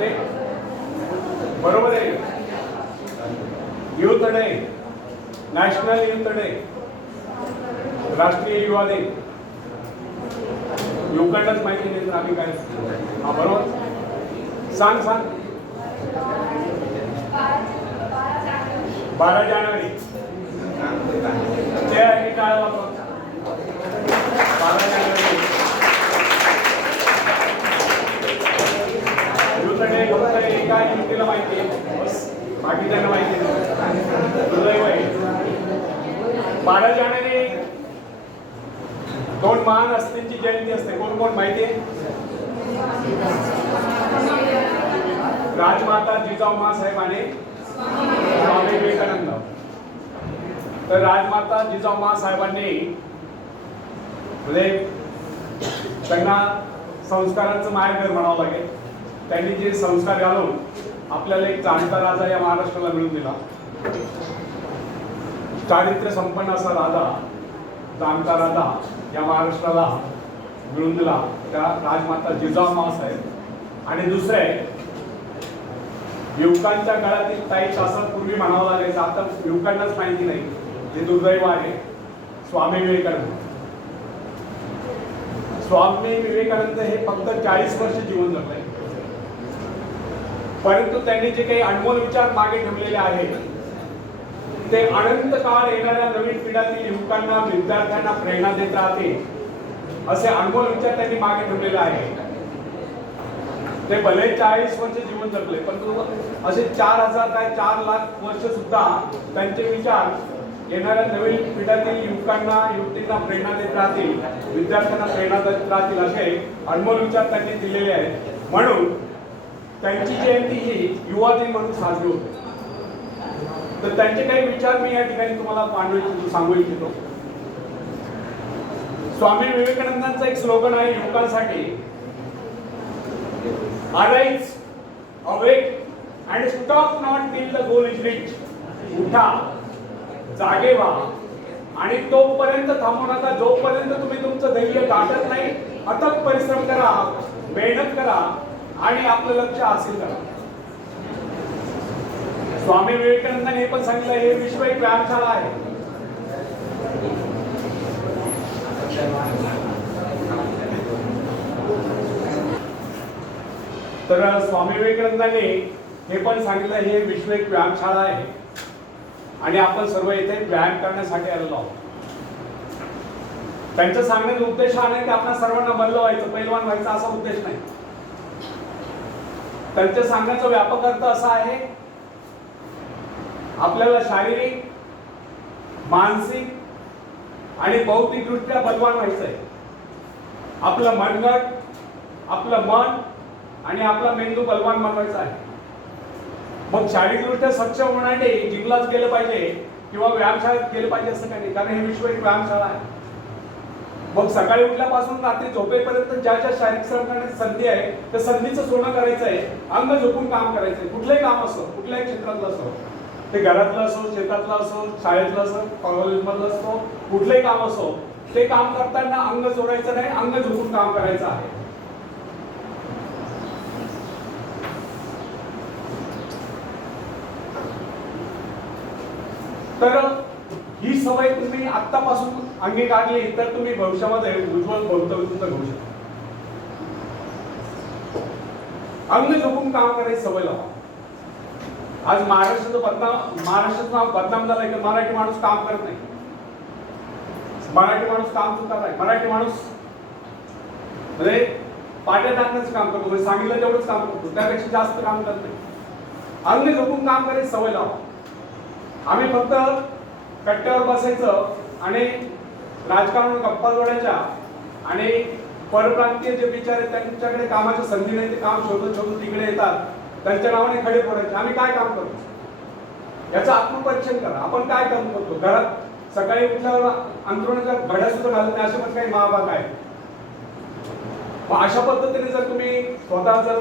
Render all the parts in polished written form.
ते बरोबर आहे. Youth day, national youth day, राष्ट्रीय युवा दिन, युवकांनाच माहिती नाही तर आम्ही काय. हा बरोबर, सांग सांग. 12 जानेवारी ते आहे काय बाबा. 12 जानेवारी युथ डे फक्त एका युवतीला माहिती आहे, बाकी त्यांना माहिती नाही. दुर्दैव आहे. 12 जानेवारी 2 महान हस्तींची जयंती असते. कोण कोण माहिती आहे? राजमाता जिजाऊ साहेब आणि स्वामी विवेकानंद. तर राजमाता जिजाऊ साहेबांनी म्हणजे त्यांना संस्कारांचं माहेरघर म्हणावं लागेल. त्यांनी जे संस्कार घालून आपल्याला एक जाणता राजा या महाराष्ट्राला मिळून दिला. चारित्र्य संपन्न असा राजा, जाणता राजा या महाराष्ट्राला मिळून दिला त्या राजमाता जिजाऊ साहेब. आणि दुसरे युवकांच्या काळातील काही तासापूर्वी म्हणावं लागायचं, आता युवकांनाच माहिती नाही, हे दुर्दैव आहे, स्वामी विवेकानंद. स्वामी विवेकानंद हे फक्त 40 वर्ष जीवन जगले, परंतु त्यांनी जे काही अनमोल विचार मागे ठेवलेले आहेत ते अनंत काळ येणाऱ्या नवीन पिढ्यातील युवकांना, विद्यार्थ्यांना प्रेरणा देत राहतील असे अनमोल विचार त्यांनी मागे ठेवलेले आहे. ते भले 40 वर्ष जीवन जगले, परंतु असे 4000 काय 4 लाख वर्ष सुद्धा त्यांचे विचार येणाऱ्या नवीन पिढ्यातील युवकांना, युवतींना प्रेरणा देत राहतील, विद्यार्थ्यांना प्रेरणा देत राहतील असे अनमोल विचार त्यांनी दिलेले आहेत. म्हणून त्यांची जयंती ही युवा दिन म्हणून साजरी होते. तर त्यांचे काही विचार मी या ठिकाणी तुम्हाला सांगू इच्छितो. स्वामी विवेकानंदांचा एक स्लोगन आहे युवकांसाठी, arise, awake and stop not till the goal is reach. उठा, जागे व्हा आणि तोपर्यंत थांबू नका जोपर्यंत तुम्ही तुमचं ध्येय गाठत नाही. अथक परिश्रम करा, मेहनत करा आणि आपलं लक्ष्य हासिल करा. स्वामी विवेकानंदांनी हे पण सांगितलं, हे विश्व एक व्यायामशाळा आहे. तर स्वामी विवेकानंदांनी हे पण सांगितलं, हे विश्व एक व्यायामशाळा आहे आणि आपण सर्व इथे व्यायाम करण्यासाठी आलेलो आहोत. त्यांचा सांगण्याचा उद्देश हा नाही की आपण सर्वांना मल्ल व्हायचं, पैलवान व्हायचं असा उद्देश नाही. त्यांच्या सांगण्याचा व्यापक अर्थ असा आहे, आपल्याला शारीरिक, मानसिक आणि बौद्धिक दृष्ट्या बलवान व्हायचं आहे. आपलं मनगट, आपलं मन आणि आपला मेंदू बलवान बनवायचा आहे. मग शारीरिकदृष्ट्या सक्षम होण्यासाठी जिमलाच गेलं पाहिजे किंवा व्यायामशाळेत गेलं पाहिजे असं काही नाही, कारण हे विश्व एक व्यायामशाळा आहे. मग सकाळी उठल्यापासून रात्री झोपेपर्यंत ज्या ज्या शारीरिक श्रम करण्याची संधी आहे त्या संधीचं सोनं करायचं आहे. अंग झोपून काम करायचंय. कुठलंही काम असो, कुठल्याही क्षेत्रातलं असो, ते घरातलं असो, शेतातलं असो, शाळेतलं असो, कॉलेजमधलं असो, कुठलंही काम असो, ते काम करताना अंग सोडायचं नाही, अंग झोपून काम करायचं आहे. तर ही सवय तुम्ही आत्तापासून अंगीकारली तर तुम्ही भविष्यामध्ये उज्ज्वल भवितव्य तुमचं घेऊ शकता. अंग झोपून काम करायची सवय लावा. आज महाराष्ट्राचं नाव बदनाम झालंय की मराठी माणूस काम करत नाही, मराठी माणूस काम चुकत आहे, मराठी माणूस म्हणजे पाट्या टाकण्याचं काम करतो, म्हणजे सांगितलं तेवढंच काम करतो, त्यापेक्षा जास्त काम करत नाही. अंग झोपून काम करायची सवय लावा. आम्ही फक्त कट्ट्यावर बसायचं आणि राजकारण गप्पा जोडायच्या आणि परप्रांतीय जे विचार आहेत त्यांच्याकडे कामाच्या संधी नाही, ते काम शोधत शोधत तिकडे येतात, त्यांच्या नावाने खडे फोडायचे. आम्ही काय काम करतो याचं आत्मपरीक्षण करा. आपण काय काम करतो? घरात सकाळी उठल्यावर अंथरुणाच्या घड्या सुद्धा घालत नाही, असे पण काही महाभाग आहेत. मग अशा पद्धतीने जर तुम्ही स्वतः जर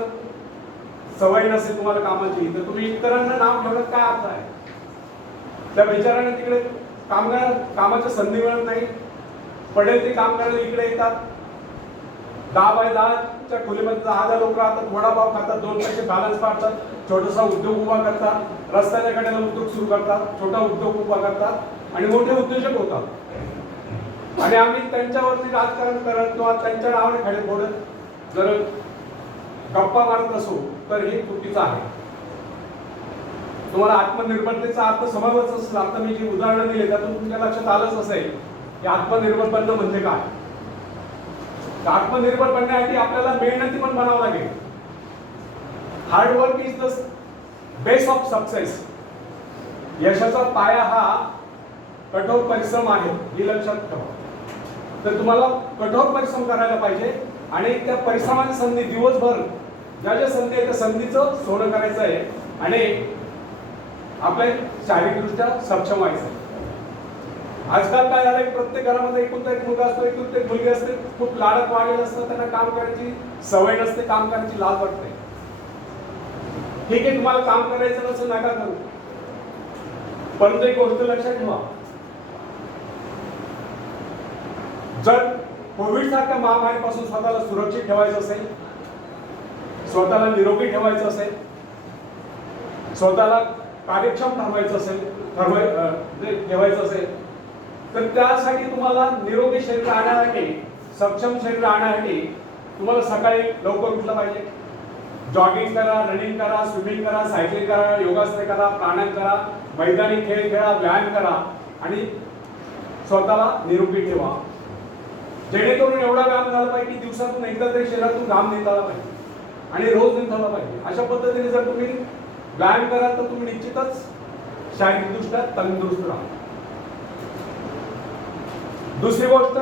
सवय नसेल तुम्हाला कामाची, तर तुम्ही इतरांना नाव ठेवण्यात काय अर्थ आहे? त्या विचाराने तिकडे कामाच्या संधी मिळत नाही, पडेल ते काम करायला इकडे येतात. 10 बाय 10च्या खोलीमध्ये 10,000 लोक राहतात, वडापाव खातात, 2 पैसे बॅलन्स पाडतात, छोटासा उद्योग उभा करतात, रस्त्याच्या कडेला उद्योग सुरू करतात, छोटा उद्योग उभा करतात आणि मोठे उद्योजक होतात. आणि आम्ही त्यांच्यावरती राजकारण करत किंवा त्यांच्या नावाने खडे फोडत जर गप्पा मारत असो तर हे चुकीचं आहे. तुम्हाला आत्मनिर्भरतेचा अर्थ समजलाच असला तर मी जी उदाहरणं दिली त्यातून तुमच्या लक्षात आलंच असेल की आत्मनिर्भर बनणं म्हणजे काय. आत्मनिर्भर बनण्यासाठी आपल्याला मेहनती पण बनावं लागेल. Hard work is the base of success. यशाचा पाया हा कठोर परिश्रम आहे, हे लक्षात ठेवा. तर तुम्हाला कठोर परिश्रम करायला पाहिजे आणि त्या परिश्रमाची संधी दिवसभर ज्या ज्या संधी आहे त्या संधीचं सोनं करायचं आहे आणि आपल्या शारीरिकदृष्ट्या सक्षम व्हायचं आहे. आजकाल काय झालंय, प्रत्येक घरामध्ये एकुलता एक मुलगा असतो, एकुलता एक मुलगी असते, खूप लाडक वाढलेलं असतं, त्यांना काम करायची सवय नसते, काम करायची लाज वाटते. ठीक आहे, तुम्हाला काम करायचं नसेल नका करू, परंतु एक गोष्ट लक्षात ठेवा, जर कोविड सारख्या महामारीपासून स्वतःला सुरक्षित ठेवायचं असेल, स्वतःला निरोगी ठेवायचं असेल, स्वतःला कार्यक्षम ठेवायचं असेल तर त्यासाठी तुम्हाला निरोगी शरीर आणण्यासाठी, सक्षम शरीर आणण्यासाठी तुम्हाला सकाळी लवकर उठलं पाहिजे. जॉगिंग करा, रनिंग करा, स्विमिंग करा, सायकलिंग करा, योगासने करा, प्राणायाम करा, मैदानी खेळ खेळा, व्यायाम करा आणि स्वतःला निरोगी ठेवा. जेणेकरून एवढा व्यायाम झाला पाहिजे की दिवसातून एकदा तरी शरीरातून घाम निघाला पाहिजे आणि रोज निघाला पाहिजे. अशा पद्धतीने जर तुम्ही व्यायाम कराल तर तुम्ही निश्चितच शारीरिकदृष्ट्या तंदुरुस्त राहाल. दुसरी गोष्ट,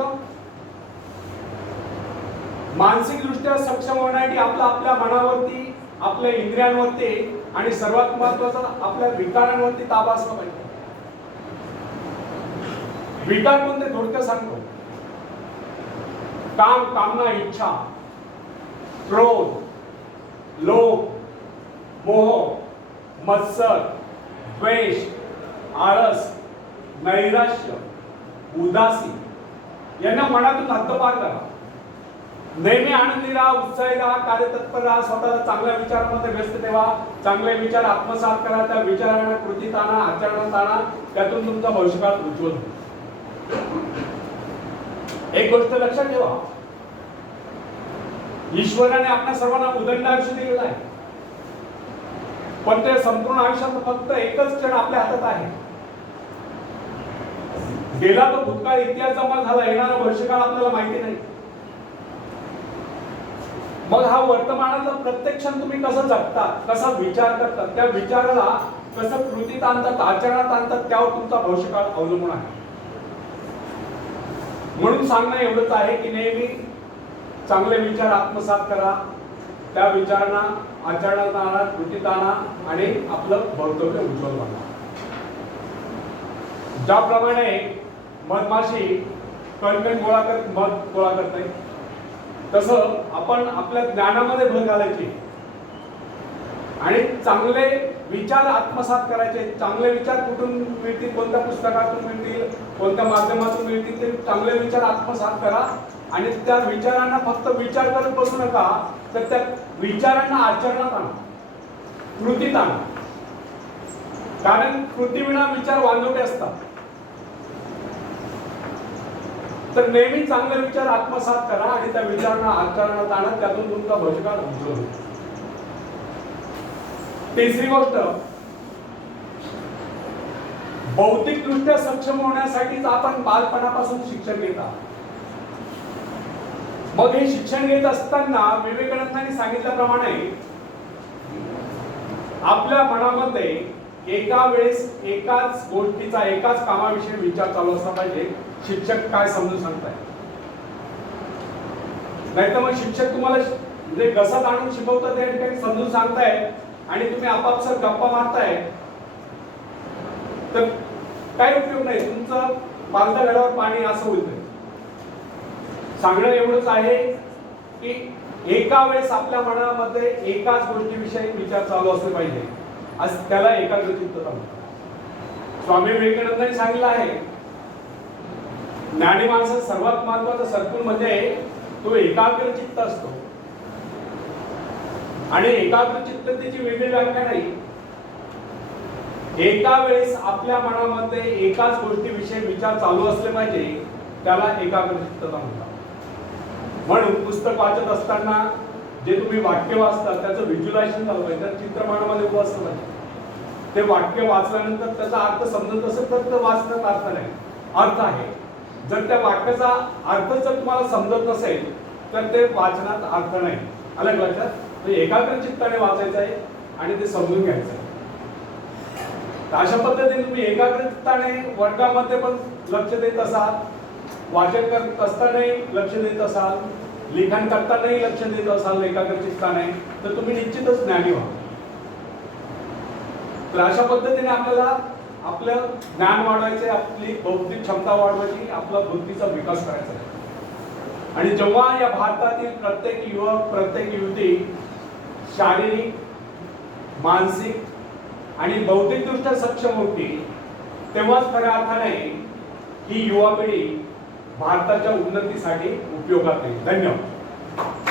मानसिकदृष्ट्या सक्षम होण्यासाठी आपल्या मनावरती, आपल्या इंद्रियांवरती आणि सर्वात महत्त्वाचं आपल्या विकारांवरती ताबा असला पाहिजे. विकार कोणते थोडक्यात सांगतो, काम, कामना, इच्छा, क्रोध, लोभ, मोह, मत्सर, द्वेष, आळस, नैराश्य, उदासी यांना मनातून हद्दपार करा. नेहमी आनंदी राहा, उत्साही राहा, कार्यतत्पर राहा, स्वतःला चांगल्या विचारांमध्ये व्यस्त ठेवा, चांगले विचार आत्मसात करा, त्या विचारांना कृतीत आणा, आचरणात आणा, त्यातून तुमचा भविष्यकाळ उज्ज्वल होईल. एक गोष्ट लक्षात ठेवा, ईश्वराने आपल्या सर्वांना उदंड आयुष्य दिलेलं आहे, पण ते संपूर्ण आयुष्यात फक्त एकच क्षण आपल्या हातात आहे. गेला तो भूतकाळ इतिहास जमा झाला, येणारा भविष्यकाळ आपल्याला माहिती नाही. मग हा वर्तमानातला प्रत्येक क्षण तुम्ही कसं जगता, कसा विचार करता, त्या विचाराला कसं कृतीत आणतात, आचरणात आणतात, त्यावर तुमचा भविष्यकाळ अवलंबून आहे. म्हणून सांगणं एवढंच आहे की नेहमी चांगले विचार आत्मसात करा, त्या विचारांना आचरणात आणा, कृतीत आणा आणि आपलं भवितव्य उज्ज्वल बनवा. ज्याप्रमाणे मधमाशी कणकण मध गोळा करते, तसं आपण आपल्या ज्ञानामध्ये भर घालायची आणि चांगले विचार आत्मसात करायचे. चांगले विचार कुठून मिळतील, कोणत्या पुस्तकातून मिळतील, कोणत्या माध्यमातून मिळतील, ते चांगले विचार आत्मसात करा आणि त्या विचारांना फक्त विचार करत बसू नका, तर त्या विचारांना आचरणात आणा, कृतीत आणा. कारण कृतीविना विचार वांजोटे असतात. तर नेहमी चांगले विचार आत्मसात करा आणि त्या विचारांना आचरणात आणा, त्यातून तुमचा भविष्यकाळ उज्ज्वल होईल. तिसरी गोष्ट, बौद्धिकदृष्ट्या सक्षम होण्यासाठीच आपण बालपणापासून शिक्षण घेता. मग हे शिक्षण घेत असताना विवेकानंदांनी सांगितल्याप्रमाणे आपल्या मनामध्ये एका वेळेस एकाच गोष्टीचा, एकाच कामाविषयी विचार चालू असला पाहिजे. शिक्षक काय समजून सांगताय, नाहीतर मग शिक्षक तुम्हाला म्हणजे घसत आणून शिकवतात, त्या ठिकाणी समजून सांगताय आणि तुम्ही आपापसात गप्पा मारताय, तर काय उपयोग नाही. तुमचं बांधल्या घडावर पाणी असं होईल. सांगणं एवढंच आहे की एका वेळेस आपल्या मनामध्ये एकाच गोष्टीविषयी विचार चालू असले पाहिजे, आज त्याला एकाग्रचित्तता म्हणतात. स्वामी विवेकानंदांनी सांगितलं आहे, ज्ञानी माणसाचं सर्वात महत्वाचं सर्कल म्हणजे तो एकाग्रचित्त असतो. आणि एकाग्रचित्ततेची वेगळी व्याख्या नाही. एका वेळेस आपल्या मनामध्ये एकाच गोष्टीविषयी विचार चालू असले पाहिजे, त्याला एकाग्रचित्तता म्हणतात. म्हणून पुस्तक वाचत असताना जे तुम्ही वाक्य वाचता त्याचं व्हिज्युअलायझेशन झालं पाहिजे, तर चित्र मनामध्ये उभं असलं पाहिजे. ते वाक्य वाचल्यानंतर त्याचा अर्थ समजत असेल तर ते वाचण्यात अर्थ नाही, अर्थ आहे. जर त्या वाक्याचा अर्थ जर तुम्हाला समजत नसेल तर ते वाचनात अर्थ नाही. आलं लक्षात? तर एकाग्र चित्ताने वाचायचं आहे आणि ते समजून घ्यायचं आहे. तर अशा पद्धतीने तुम्ही एकाग्र चित्ताने वर्गामध्ये पण लक्ष देत असाल, वाचन करत असतानाही लक्ष देत असाल, लिखाण करतानाही लक्ष देत असाल एकाग्र चित्ताने, तर तुम्ही निश्चितच ज्ञानी व्हाल. तर अशा पद्धतीने आपल्याला आपलं ज्ञान वाढवायचे, आपली बौद्धिक क्षमता वाढवायची, आपला बुद्धीचा विकास करायचा आहे. आणि जेव्हा या भारतातील प्रत्येक युवक, प्रत्येक युवती शारीरिक, मानसिक आणि बौद्धिकदृष्ट्या सक्षम होती, तेव्हाच खऱ्या अर्थाने ही युवा पिढी भारताच्या उन्नतीसाठी उपयोगात येईल. धन्यवाद.